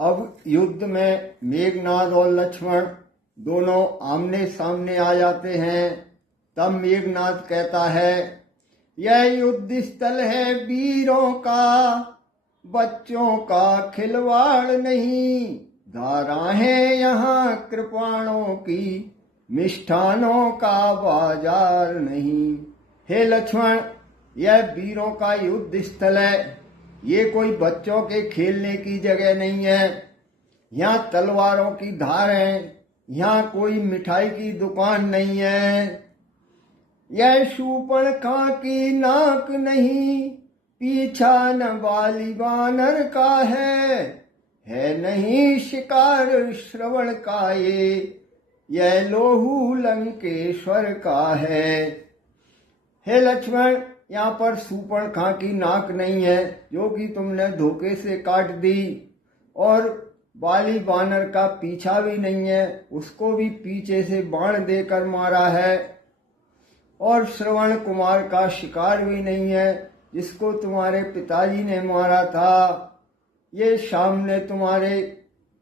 अब युद्ध में मेघनाद और लक्ष्मण दोनों आमने सामने आ जाते हैं। तब मेघनाद कहता है, यह युद्ध स्थल है वीरों का, बच्चों का खिलवाड़ नहीं। धाराएं यहाँ कृपाणों की, मिष्ठानों का बाजार नहीं। हे लक्ष्मण, यह वीरों का युद्ध स्थल है, ये कोई बच्चों के खेलने की जगह नहीं है। यहाँ तलवारों की धार है, यहाँ कोई मिठाई की दुकान नहीं है। यह शूर्पणखा की नाक नहीं, पीछा न बाली वानर का है नहीं शिकार श्रवण का ये, यह लोहू लंकेश्वर का है। हे लक्ष्मण, यहाँ पर शूर्पणखा की नाक नहीं है जो कि तुमने धोखे से काट दी, और बाली बानर का पीछा भी नहीं है, उसको भी पीछे से बाण देकर मारा है। और श्रवण कुमार का शिकार भी नहीं है जिसको तुम्हारे पिताजी ने मारा था। ये सामने तुम्हारे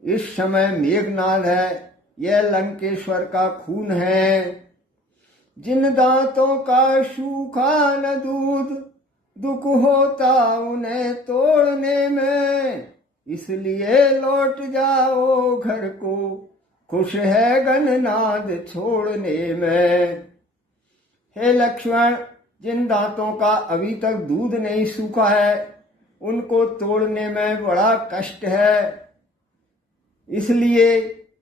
इस समय मेघनाद है, यह लंकेश्वर का खून है। जिन दांतों का सूखा न दूध, दुख होता उन्हें तोड़ने में, इसलिए लौट जाओ घर को, खुश है गणनाद छोड़ने में। हे लक्ष्मण, जिन दांतों का अभी तक दूध नहीं सूखा है उनको तोड़ने में बड़ा कष्ट है, इसलिए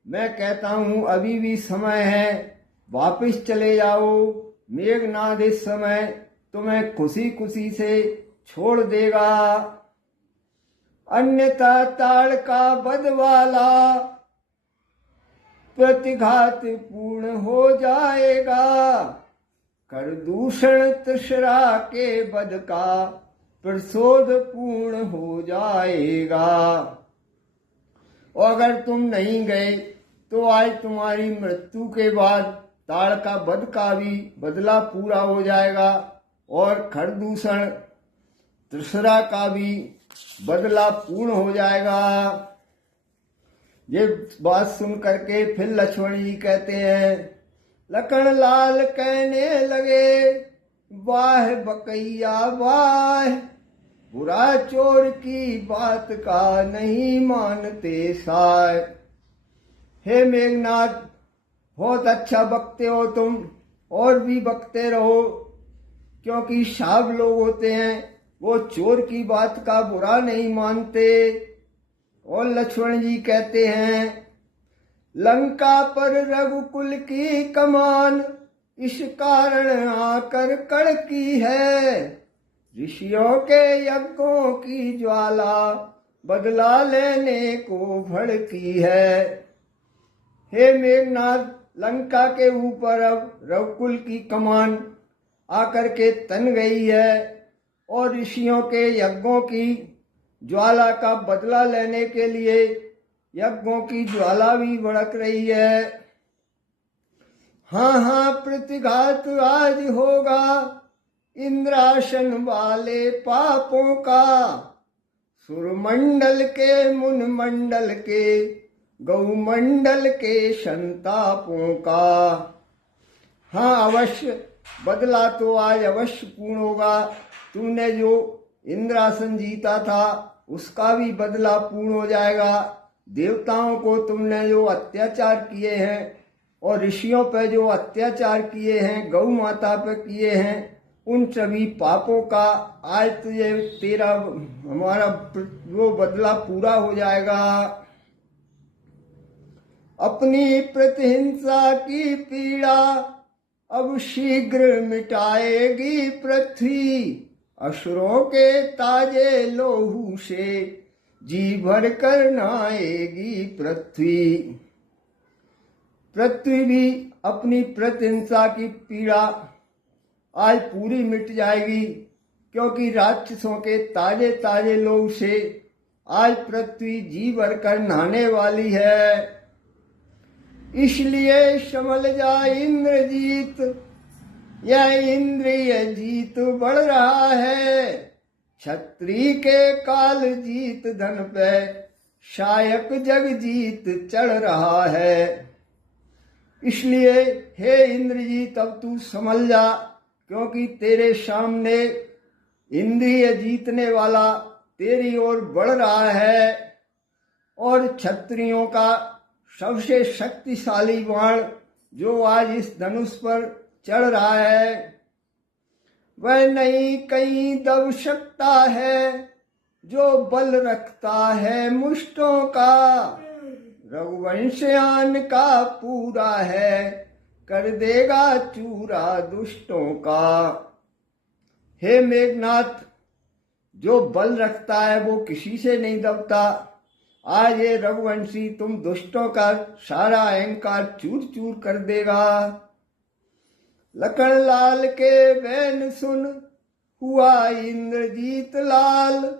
मैं कहता हूं अभी भी समय है, वापिस चले जाओ। मेघनाद इस समय तुम्हें खुशी खुशी से छोड़ देगा। अन्यथा ताड़ का बदवाला प्रतिघात पूर्ण हो जाएगा, कर दूषण तृषरा के बद का प्रसोद पूर्ण हो जाएगा। और अगर तुम नहीं गए तो आज तुम्हारी मृत्यु के बाद ताड़ का बद का भी बदला पूरा हो जाएगा, और खरदूषण तृषरा का भी बदला पूर्ण हो जाएगा। ये बात सुन करके फिर लक्ष्मण जी कहते हैं, लखन लाल कहने लगे, वाह बकैया वाह, बुरा चोर की बात का नहीं मानते साय। हे मेघनाथ, बहुत अच्छा बकते हो तुम, और भी बकते रहो, क्योंकि शाब लोग होते हैं वो चोर की बात का बुरा नहीं मानते। और लक्ष्मण जी कहते हैं, लंका पर रघुकुल की कमान, इस कारण आकर कड़की है, ऋषियों के यज्ञों की ज्वाला बदला लेने को भड़की है। हे मेघनाथ, लंका के ऊपर अब रघुकुल की कमान आकर के तन गई है, और ऋषियों के यज्ञों की ज्वाला का बदला लेने के लिए यज्ञों की ज्वाला भी भड़क रही है। हाँ हाँ, प्रतिघात आज होगा इंद्रासन वाले पापों का, सुरमंडल के मुन मंडल के गौमंडल के संतापों का। हाँ अवश्य, बदला तो आज अवश्य पूर्ण होगा। तूने जो इंद्रासन जीता था उसका भी बदला पूर्ण हो जाएगा। देवताओं को तुमने जो अत्याचार किए हैं और ऋषियों पर जो अत्याचार किए हैं, गौ माता पर किए हैं, उन सभी पापों का आज तुझे तेरा हमारा वो बदला पूरा हो जाएगा। अपनी प्रतिहिंसा की पीड़ा अब शीघ्र मिटाएगी पृथ्वी, असुरों के ताजे लोहू से जी भर कर नहाएगी पृथ्वी। पृथ्वी भी अपनी प्रतिहिंसा की पीड़ा आज पूरी मिट जाएगी, क्योंकि राक्षसों के ताजे ताजे लोहू से आज पृथ्वी जी भर कर नहाने वाली है। इसलिए संभल जा इंद्रजीत, यह इंद्रिय जीत बढ़ रहा है, क्षत्रिय के काल जीत धन पे शायक जगजीत चढ़ रहा है। इसलिए हे इंद्रजीत अब तू संभल जा, क्योंकि तेरे सामने इंद्रिय जीतने वाला तेरी ओर बढ़ रहा है और क्षत्रियों का सबसे शक्तिशाली बाण जो आज इस धनुष पर चढ़ रहा है वह नहीं कहीं दब सकता है जो बल रखता है मुष्टों का। रघुवंशयान का पूरा है कर देगा चूरा दुष्टों का। हे मेघनाथ, जो बल रखता है वो किसी से नहीं दबता। आज ये रघुवंशी तुम दुष्टों का सारा अहंकार चूर चूर कर देगा। लखन लाल के बैन सुन हुआ इंद्रजीत लाल,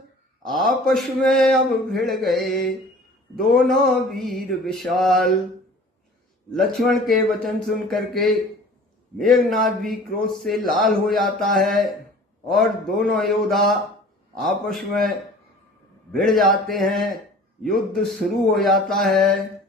आपस में अब भिड़ गए दोनों वीर विशाल। लक्ष्मण के वचन सुन करके मेघनाथ भी क्रोध से लाल हो जाता है और दोनों योद्धा आपस में भिड़ जाते हैं। युद्ध शुरू हो जाता है।